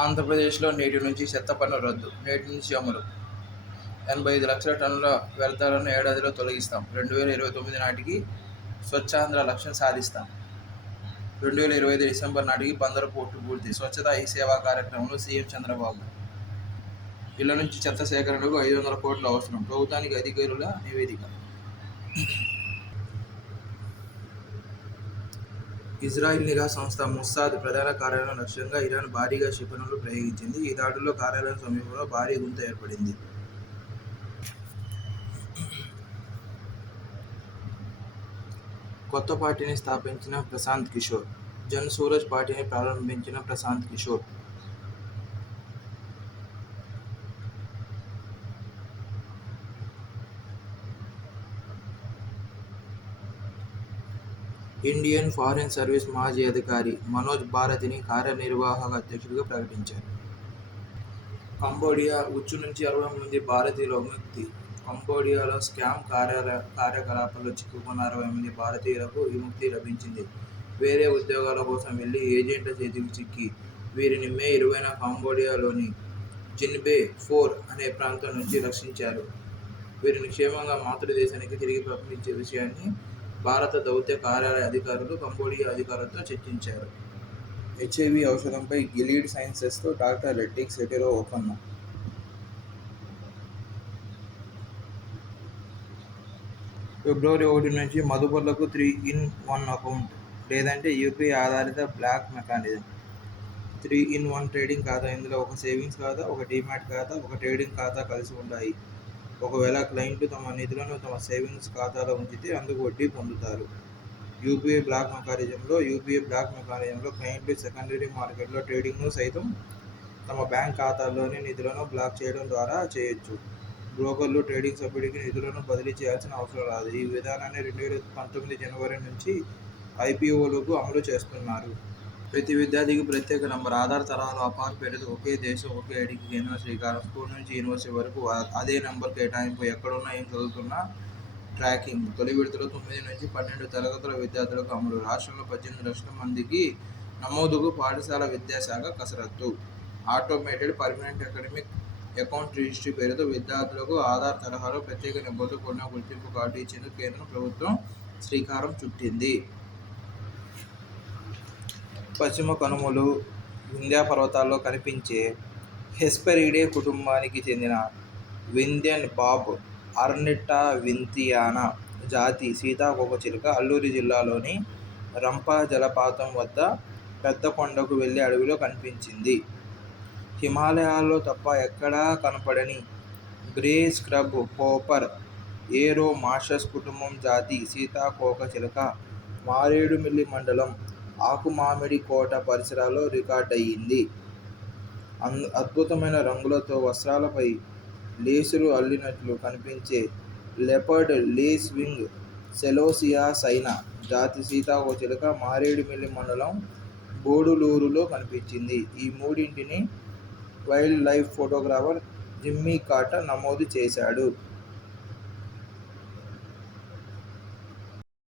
ఆంధ్రప్రదేశ్లో నేటి నుంచి చెత్త పన్ను రద్దు. నేటి నుంచి అమలు. 85 లక్షల టన్నుల వ్యర్థాలను ఏడాదిలో తొలగిస్తాం. 2029 నాటికి స్వచ్ఛాంధ్ర లక్ష్యం సాధిస్తాం. 2025 డిసెంబర్ నాటికి బందరు పోర్టు పూర్తి. స్వచ్ఛతా హీ సేవా కార్యక్రమంలో సీఎం చంద్రబాబు. ఇళ్ల నుంచి చెత్త సేకరణకు 500 కోట్లు అవసరం. ప్రభుత్వానికి అధికారుల నివేదిక. ఇజ్రాయిల్ నిఘా సంస్థ మొస్సాద్ ప్రధాన కార్యాలయం లక్ష్యంగా ఇరాన్ భారీగా క్షిపణులు ప్రయోగించింది. ఈ దాడుల్లో కార్యాలయం సమీపంలో భారీ గుంత ఏర్పడింది. కొత్త పార్టీని స్థాపించిన ప్రశాంత్ కిషోర్. జన్ సూరజ్ పార్టీని ప్రారంభించిన Prashant Kishor. Indian foreign service మాజీ అధికారి మనోజ్ భారతిని కార్యనిర్వాహక అధ్యక్షుడిగా ప్రకటించారు. కంబోడియా ఉచ్చు నుంచి 60 మంది భారతీయుల విముక్తి. కంబోడియాలో స్కామ్ కార్యకలాపాల్లో చిక్కుకున్న 60 మంది భారతీయులకు విముక్తి లభించింది. వేరే ఉద్యోగాల కోసం వెళ్లి ఏజెంట్ల చేతికి చిక్కి వీరిని మే 20న కంబోడియాలోని జిన్బే 4 అనే ప్రాంతం నుంచి రక్షించారు. వీరిని క్షేమంగా మాతృదేశానికి తిరిగి పంపించే విషయాన్ని భారత దౌత్య కార్యాలయ అధికారులు కంబోడియా అధికారులతో చర్చించారు. హెచ్ఐవి ఔషధంపై గిలీడ్ సైన్సెస్తో డాక్టర్ రెడ్డిక్స్ హెటెరో ఒప్పందం. ఫిబ్రవరి 1 నుంచి మదుపర్లకు 3-in-1 అకౌంట్ లేదంటే యూపీఐ ఆధారిత బ్లాక్ మెకానిజం. 3-in-1 ట్రేడింగ్ ఖాతా. ఇందులో ఒక సేవింగ్స్ ఖాతా, ఒక డీమ్యాట్ ఖాతా, ఒక ట్రేడింగ్ ఖాతా కలిసి ఉంటాయి. ఒకవేళ క్లయింట్లు తమ నిధులను తమ సేవింగ్స్ ఖాతాలో ఉంచితే అందుకు వడ్డీ పొందుతారు. యూపీఐ బ్లాక్ మెకానిజంలో క్లయింట్లు సెకండరీ మార్కెట్లో ట్రేడింగ్ను సైతం తమ బ్యాంక్ ఖాతాల్లోని నిధులను బ్లాక్ చేయడం ద్వారా చేయొచ్చు. బ్రోకర్లు ట్రేడింగ్ సభ్యుడికి నిధులను బదిలీ చేయాల్సిన అవసరం రాదు. ఈ విధానాన్ని 2019 జనవరి నుంచి ఐపీఓలకు అమలు చేస్తున్నారు. ప్రతి విద్యార్థికి ప్రత్యేక నంబర్. ఆధార్ తరహాలో అపాన్ పేరుతో ఒకే దేశం ఒకే ఐడికి కేంద్ర శ్రీకారం. స్కూల్ నుంచి యూనివర్సిటీ వరకు అదే నంబర్ కేటాయింపు. ఎక్కడున్నా ఏం చదువుతున్నా ట్రాకింగ్. తొలి విడతలో 9 నుంచి 12 తరగతుల విద్యార్థులకు అమలు. రాష్ట్రంలో 18 లక్షల మందికి నమోదుకు పాఠశాల విద్యాశాఖ కసరత్తు. Automated permanent academic account registry పేరుతో విద్యార్థులకు ఆధార్ తరహాలో ప్రత్యేక నెంబర్తో కూడిన గుర్తింపు కార్డు ఇచ్చేందుకు కేంద్ర ప్రభుత్వం శ్రీకారం చుట్టింది. పశ్చిమ కనుమలు వింధ్య పర్వతాల్లో కనిపించే హెస్పెరిడే కుటుంబానికి చెందిన వింధ్యన్ బాబ్ అర్నిటా వింతియానా జాతి సీతాకోకచిలుక అల్లూరి జిల్లాలోని రంపా జలపాతం వద్ద పెద్ద కొండకు వెళ్లే అడవిలో కనిపించింది. హిమాలయాల్లో తప్ప ఎక్కడా కనపడని గ్రే స్క్రబ్ హోపర్ ఏరోమాషస్ కుటుంబం జాతి సీతాకోకచిలుక మారేడుమిల్లి మండలం ఆకుమామిడి కోట పరిసరాల్లో రికార్డయింది. అద్భుతమైన రంగులతో వస్త్రాలపై లేసులు అల్లినట్లు కనిపించే లెపర్డ్ లేస్ వింగ్ సెలోసియా సైనా జాతి సీతాకోకచిలుక మారేడుమిల్లి మండలం బోడులూరులో కనిపించింది. ఈ మూడింటిని wild life photographer Jimmy Carter నమోదు చేశాడు.